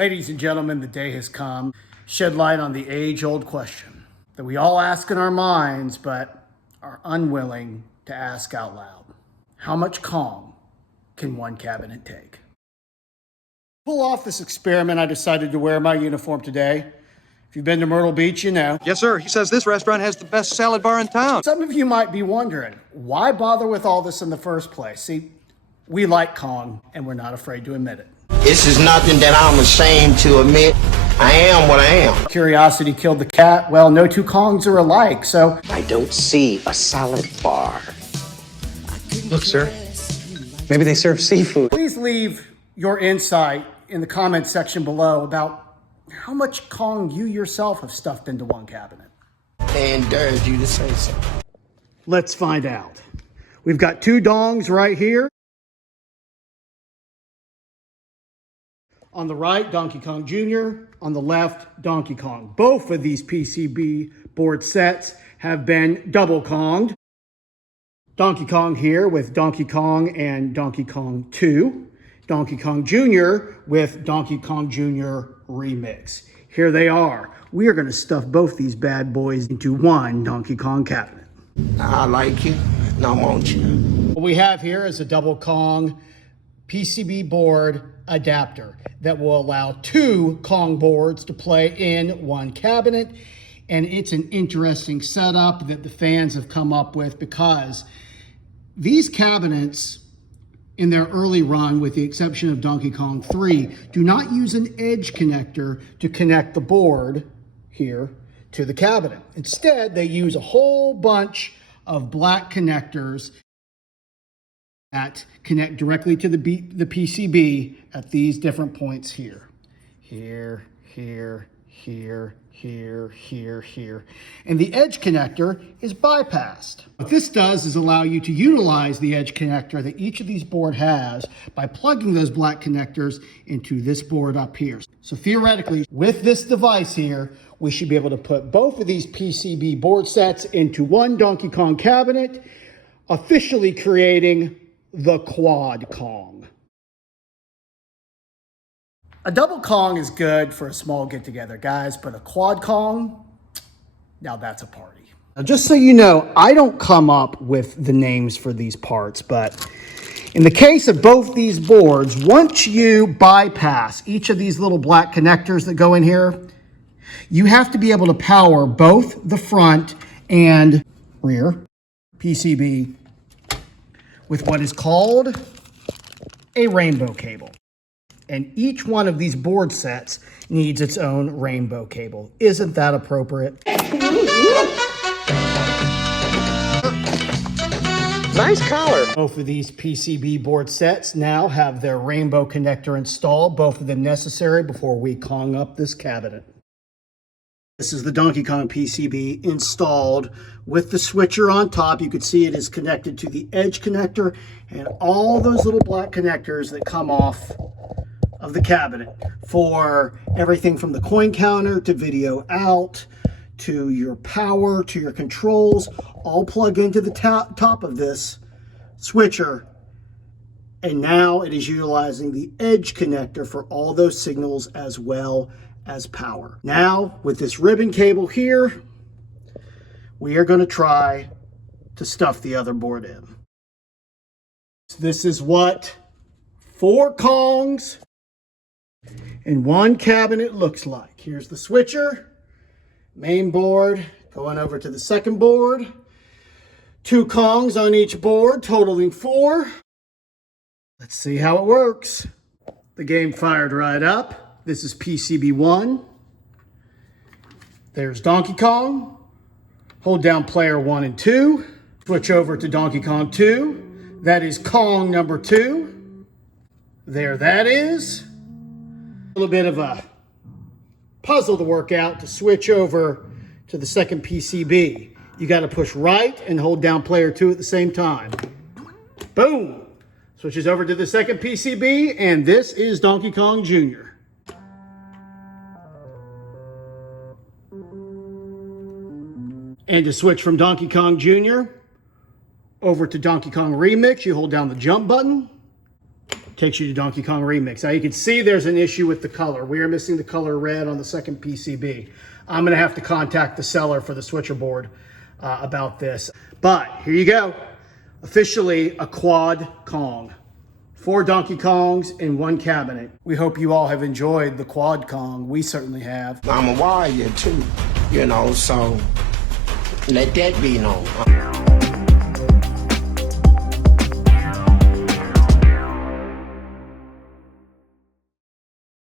Ladies and gentlemen, the day has come. Shed light on the age-old question that we all ask in our minds, but are unwilling to ask out loud. How much Kong can one cabinet take? To pull off this experiment, I decided to wear my uniform today. If you've been to Myrtle Beach, you know. Yes, sir. He says this restaurant has the best salad bar in town. Some of you might be wondering, why bother with all this in the first place? See, we like Kong, and we're not afraid to admit it. This is nothing that I'm ashamed to admit. I am what I am. Curiosity killed the cat. Well, no two Kongs are alike, so I don't see a salad bar. Look, sir. Maybe they serve seafood. please leave your insight in the comments section below about how much Kong you yourself have stuffed into one cabinet. And dared you to say so. Let's find out. We've got two dongs right here. On the right, Donkey Kong Jr. On the left, Donkey Kong. Both of these PCB board sets have been double Konged. Donkey Kong here with Donkey Kong and Donkey Kong 2. Donkey Kong Jr. with Donkey Kong Jr. Remix. Here they are. We are going to stuff both these bad boys into one Donkey Kong cabinet. I like you, and I want you. What we have here is a double Kong PCB board adapter that will allow two Kong boards to play in one cabinet. And it's an interesting setup that the fans have come up with because these cabinets in their early run, with the exception of Donkey Kong 3, do not use an edge connector to connect the board here to the cabinet. Instead, they use a whole bunch of black connectors that connect directly to the PCB at these different points here. Here, here, here, here, here, here. And the edge connector is bypassed. What this does is allow you to utilize the edge connector that each of these board has by plugging those black connectors into this board up here. So theoretically, with this device here, we should be able to put both of these PCB board sets into one Donkey Kong cabinet, officially creating the Quad Kong. A double Kong is good for a small get-together, guys, but a Quad Kong, now that's a party. Now, just so you know, I don't come up with the names for these parts, but in the case of both these boards, once you bypass each of these little black connectors that go in here, you have to be able to power both the front and rear PCB with what is called a rainbow cable. And each one of these board sets needs its own rainbow cable. Isn't that appropriate? Nice collar. Both of these PCB board sets now have their rainbow connector installed, both of them necessary before we Kong up this cabinet. This is the Donkey Kong PCB installed with the switcher on top. You can see it is connected to the edge connector and all those little black connectors that come off of the cabinet for everything from the coin counter to video out to your power to your controls, all plug into the top of this switcher. And now it is utilizing the edge connector for all those signals as well as power. Now, with this ribbon cable here, we are going to try to stuff the other board in. This is what 4 Kongs in one cabinet looks like. Here's the switcher, main board, going over to the second board. 2 Kongs on each board, totaling 4. Let's see how it works. The game fired right up. This is PCB 1. There's Donkey Kong. Hold down player 1 and 2. Switch over to Donkey Kong 2. That is Kong number 2. There that is. A little bit of a puzzle to work out to switch over to the second PCB. You got to push right and hold down player 2 at the same time. Boom! Switches over to the second PCB, and this is Donkey Kong Jr. And to switch from Donkey Kong Jr. over to Donkey Kong Remix, you hold down the jump button, takes you to Donkey Kong Remix. Now you can see there's an issue with the color. We are missing the color red on the second PCB. I'm gonna have to contact the seller for the switcher board about this. But here you go. Officially a quad Kong. 4 Donkey Kongs in 1 cabinet. We hope you all have enjoyed the quad Kong. We certainly have. I'm a warrior too, you know, so let that be known.